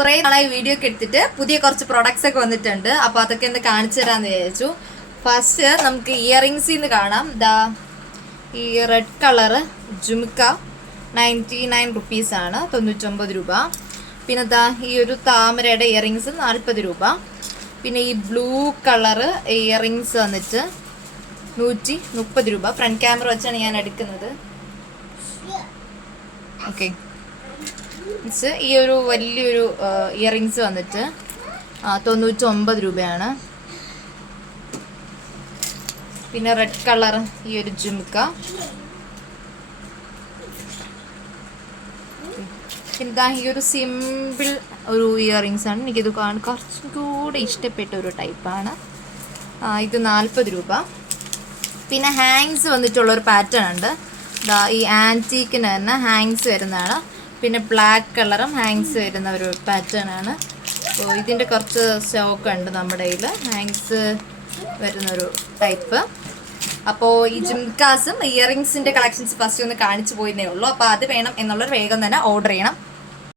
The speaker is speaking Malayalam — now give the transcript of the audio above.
കുറേ നാളായി വീഡിയോ ഒക്കെ എടുത്തിട്ട് പുതിയ കുറച്ച് പ്രൊഡക്ട്സ് ഒക്കെ വന്നിട്ടുണ്ട്. അപ്പോൾ അതൊക്കെ ഒന്ന് കാണിച്ചു തരാമെന്ന് വിചാരിച്ചു. ഫസ്റ്റ് നമുക്ക് ഇയറിങ്സിൽ നിന്ന് കാണാം. ഈ റെഡ് കളറ് ജുംക്ക 99 റുപ്പീസാണ്, 99 രൂപ. പിന്നെ ഈ ഒരു താമരയുടെ ഇയറിങ്സ് 40 രൂപ. പിന്നെ ഈ ബ്ലൂ കളറ് ഇയറിങ്സ് വന്നിട്ട് 130 രൂപ. ഫ്രണ്ട് ക്യാമറ വെച്ചാണ് ഞാൻ എടുക്കുന്നത്. ഓക്കെ, ഈ ഒരു വലിയൊരു ഇയറിങ്സ് വന്നിട്ട് 99 രൂപയാണ്. പിന്നെ റെഡ് കളർ ഈ ഒരു ജുംക്ക. പിന്നെ ഈ ഒരു സിമ്പിൾ ഒരു ഇയറിങ്സ് ആണ്. എനിക്കിത് കുറച്ചും കൂടെ ഇഷ്ടപ്പെട്ട ഒരു ടൈപ്പാണ്. ഇത് 40 രൂപ. പിന്നെ ഹാങ്സ് വന്നിട്ടുള്ളൊരു പാറ്റേൺ ഉണ്ട്. ഈ ആൻറ്റീക്കിന് തന്നെ ഹാങ്സ് വരുന്നതാണ്. പിന്നെ ബ്ലാക്ക് കളറും ഹാങ്സ് വരുന്ന ഒരു പാറ്റേൺ ആണ്. അപ്പോൾ ഇതിൻ്റെ കുറച്ച് സ്റ്റോക്ക് ഉണ്ട് നമ്മുടെ കയ്യിൽ, ഹാങ്സ് വരുന്നൊരു ടൈപ്പ്. അപ്പോൾ ഈ ജുംക്കാസും ഇയറിങ്സിൻ്റെ കളക്ഷൻസ് ഫസ്റ്റ് ഒന്ന് കാണിച്ചു പോയിരുന്നേ ഉള്ളൂ. അപ്പോൾ അത് വേണം എന്നുള്ളൊരു വേഗം തന്നെ ഓർഡർ ചെയ്യണം.